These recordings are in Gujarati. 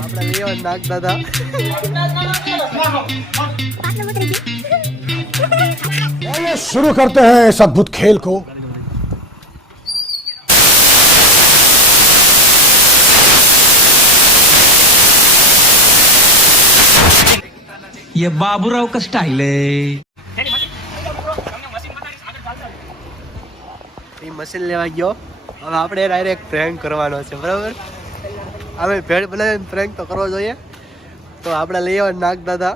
આપણે લેવા નાખતા હતા चलिए शुरू करते हैं इस अद्भुत खेल को ये बाबूराव का स्टाइल है એ મશીન લેવા ગયો. હવે આપણે ડાયરેક્ટ પ્રેન્ક કરવાનો છે બરાબર? હવે ભેળ બનાવીને પ્રેન્ક તો કરવો જોઈએ. તો આપણે લઈ આવ્યા. નાગ દાદા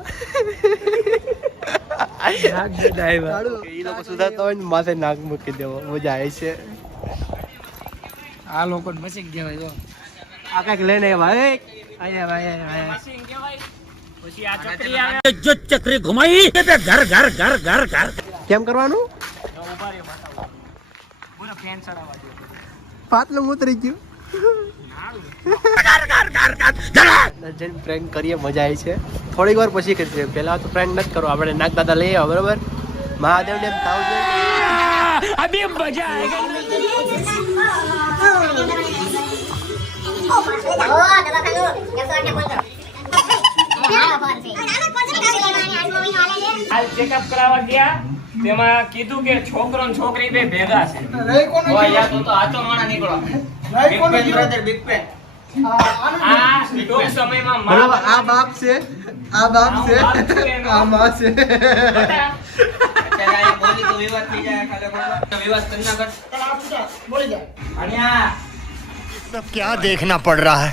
એ લોકો સુધારતા હોય ને માથે નાગ મૂકી દેવો. મજા આવે આ લોકો મશીન કહેવાય આ કાંઈક લઈને ભાઈ અહીંયા ભાઈ અહીંયા ચક્રી ઘુમાઈ ઘર ઘર ઘર ઘર ઘર. કેમ કરવાનું? ફેન ચડાવવા દે પાતલું ઉતરી ગયું. પ્રેન્ક કરીએ મજા આવી છે. થોડીક વાર પછી કરીએ. પહેલા તો પ્રેન્ક નથી કરો આપણે નાગ દાદા લઈ આવ્યા બરોબર? મહાદેવ ને મજા તેમાં કીધું કે છોકરો ને છોકરી બે ભેગા છે ઓય યાર તું તો આચો માણા નીકળો big pen brother, big pen. આ ટૂંક સમયમાં માં બરાબર આ બાપ છે આ બાપ છે આ બાપ છે એનો. આ માં છે બતા. અત્યારે આ બોલી તો વિવાદ થઈ જાય ખાલી ખોટો. તો વિવાદ કરી નાખ. અને આ सब क्या देखना पड़ रहा है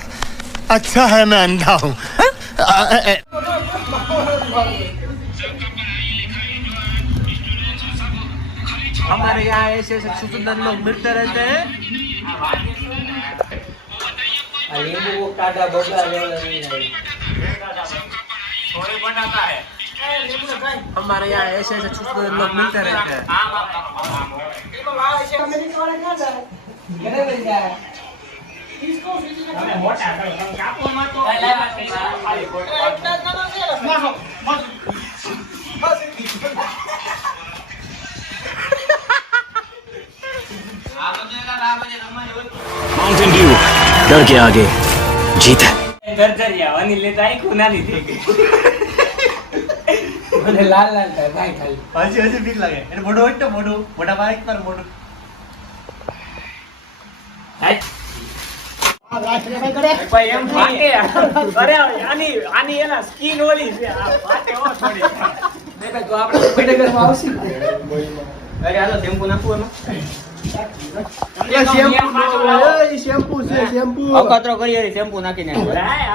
अच्छा है मैं अंधा हूँ हमारे यहाँ ऐसे ऐसे सुंदर लोग मिलते रहते हैं। हमारे यहाँ ऐसे ऐसे सुंदर लोग मिलते रहते हैं। Mas, है? डर के आगे जीत है જર્જરિયા અનિલ ને તો આખું નાની થઈ ગઈ મને લાલ લાલ થાય કાંઈ ખાલી હજી હજી બીક લાગે એને મોઢું હોય ને તો મોઢું મોઢા માં એક વાર મોઢું ભાઈ એમ ફાટે અરે આની આની એના સ્કિન ઓલી છે આ ફાટે હો થોડી તો આપણે વિનેગરમાં આવશે અરે હાલો શેમ્પુ નાખવું એમાં શેમ્પુ શેમ્પુ છે શેમ્પુ અખતરો કરી અરે શેમ્પુ નાખીને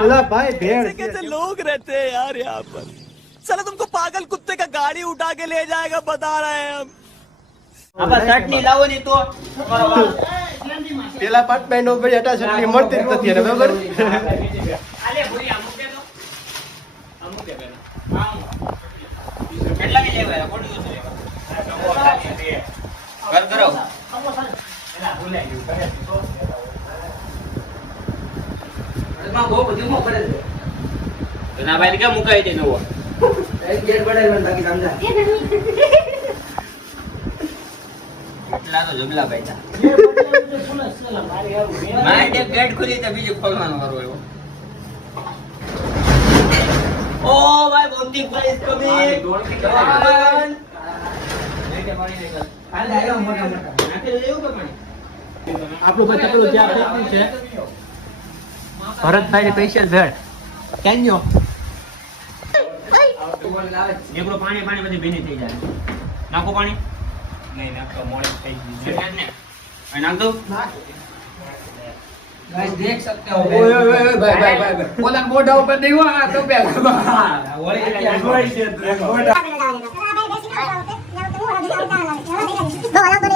ઓલા ભાઈ ભેળ છે लोग रहते हैं यार यहाँ पर चलो तुमको पागल कुत्ते का गाड़ी उठा के ले जाएगा बता रहे हैं हम આમાં ચટણી લાવો ની તો તમારો વાળ. પેલા પાર્ટમેન્ટ ઉપર હટા ચટણી મળતી જ નથી એને બરાબર એમાં બહુ બધું માં પડે છે. ના ભાઈ કેમ મુકાઈ દે નવો? એક ગેર પડે બાકી સમજા. એટલા તો જબલા ભાઈ તા મારે ગેટ ખુલી તો બીજું ખોલવાનો વારો આવ્યો ઓ ભાઈ પ્લેસ કમી કે જે આપણે છે ભરતભાઈ સ્પેશિયલ ભેળ કેન્યો એકડો પાણી પાણી બધી ભીની થઈ જાય નાખો પાણી નહીં નાખતો મોડે થઈ ગયું છે એટલે જ ને અહીં નાખ દઉં गाइस देख सकते हो ओए ओए ओए भाई भाई भाई बोला मोटा ऊपर नहीं हुआ तो पे અરે પાટી કે તો નહીં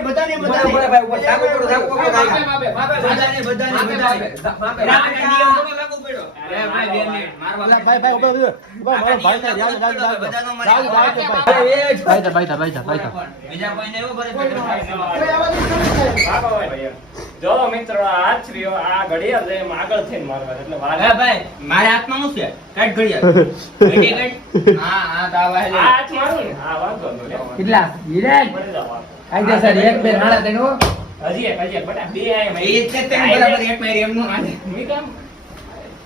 બધાને બધાને ભાઈ, પડ્યો અરે ભાઈ બેન ને મારવા ભાઈ ભાઈ ઊભા ઊભા મારો ભાઈ થાય મારી જાવ જાવ ભાઈ, ભાઈ ભાઈ ભાઈ ભાઈ ભાઈ બીજા કોઈને એવું કરે ન ભાઈ. ન ભાઈ. જો મિત્રો આ જ આ ઘડિયાળ છે આગળ થઈને મારવા એટલે વાર ભાઈ મારા હાથમાં શું છે કાઢ ઘડિયાળ ઘડી હા હા તો આ હાથ મારું ને આ વાંધો નહીં કેટલા વિરાટ મરી જાવ આ. એક બે નાળા તેનો હજી હજી એક બે આયા એ જ તે બરાબર એક મારી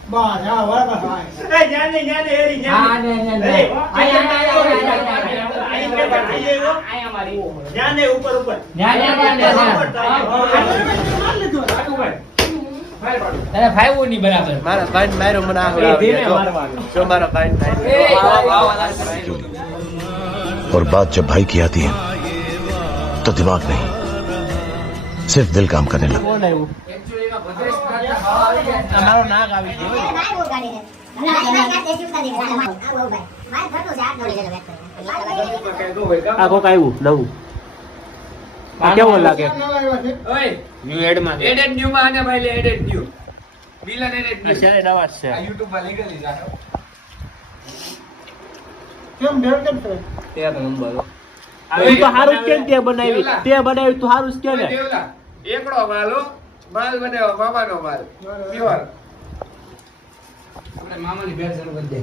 એમનું હાલે. મી કામ એ જ્યાં ને જ્યાં ને હેરી જ્યાં હા ને. ને ને એ, ને આયા આયા આયા અહીં કે ભાઈ, અહીં આવ્યો. અહીંયા મારી. જ્યાં ને ઉપર ઉપર ન્યા, ન્યા, ન્યા, ન્યા, ન્યા. તને ફાયવું નહીં બરાબર મારા ભાઈ માર્યો મને આ એ ધીમે જો મારવાનું. જો મારા ભાઈ એ, માર્યો और बात जब भाई की आती है तो दिमाग नहीं सिर्फ दिल काम करने लगता આવ્યું આ આવી ગયો. આ કોક નવું. કેવો લાગે? ન્યુ એડમાં છે. એડેડ ન્યુ માં આને ભાઈ લે એડેડ ન્યુ બિલન એડેડ આ શેરે નવા છે? આ YouTube માં લીધેલી છે. તેર નંબર તો હારું કેમ તે બનાવી? તે બનાવી તો હારું જ કે એકડો હો. માલ બનાવ્યો મામાનો માલ. પ્યોર. આપણે મામાની ભેળ શરૂ કરી દે.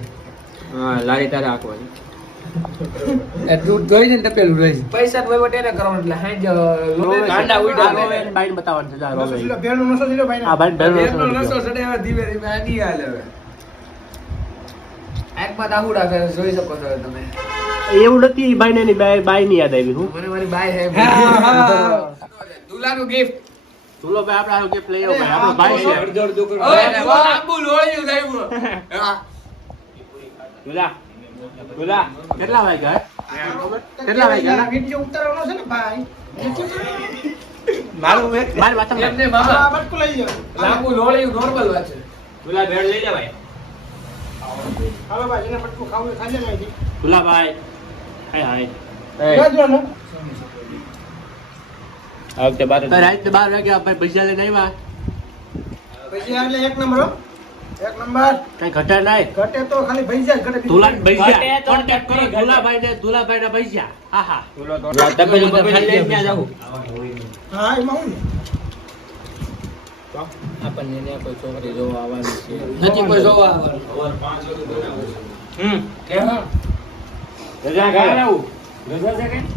હા લારી તારે આખવાની એટલું જોઈ ને તપેલું રહી પૈસા વહીવટ એને કરવાનો એટલે હાંજ ગાંડા ઉડ્યા આ રોવે બતાવવાનું છે જા ભેળનો નશો દીધો ભાઈને. આ ભાઈ બેનો નસો ચડે ધીમે ધીમે આ નહીં હવે. આંખમાં દાહુડા કરે જોઈ શકો છો તમે. એવું નથી બાઈ ને બાઈ બાઈ ની યાદ આવી હું. મને મારી બાઈ હે દુલાનું ગિફ્ટ ચલો ભાઈ આપણે આનો પ્લેયર ભાઈ આપણો ભાઈ છે. ઓય લોળિયું હા. દુલા દુલા કેટલા વાગ્યા કેટલા વાગ્યા વીડિયો ઉતારવાનો છે ને ભાઈ. મારું મારી વાત એમને મામા બટકું લઈ લ્યો. લાંબુ લોળિયું નોર્મલ વાત છે. પેલા ભેળ લઈ જવાય હાલો ભાઈ એને બટકું ખાવું લે ભાઈ. દુલા ભાઈ. હાય. આ વખતે બાર રાત બાર વાગ્યા ભાઈ ભજીયા લઈને આવ્યા. ભજીયા એટલે એક નંબર એક નંબર. કઈ ઘટે નાય. ઘટે તો ખાલી ભજીયા ઘટે ધુલા ભજીયા કોન્ટેક્ટ કરો ઘટે. ને દુલાભાઈ ના પૈસા. હા તમે જો બપેલું લઈને ક્યાં જાવ હા એમાં હું આપણને ને કોઈ છોકરી જોવા આવવાની છે. નથી કોઈ જોવા આવવાનું. હમ. કે હા રજા કાંઈ રજા છે નહીં કે?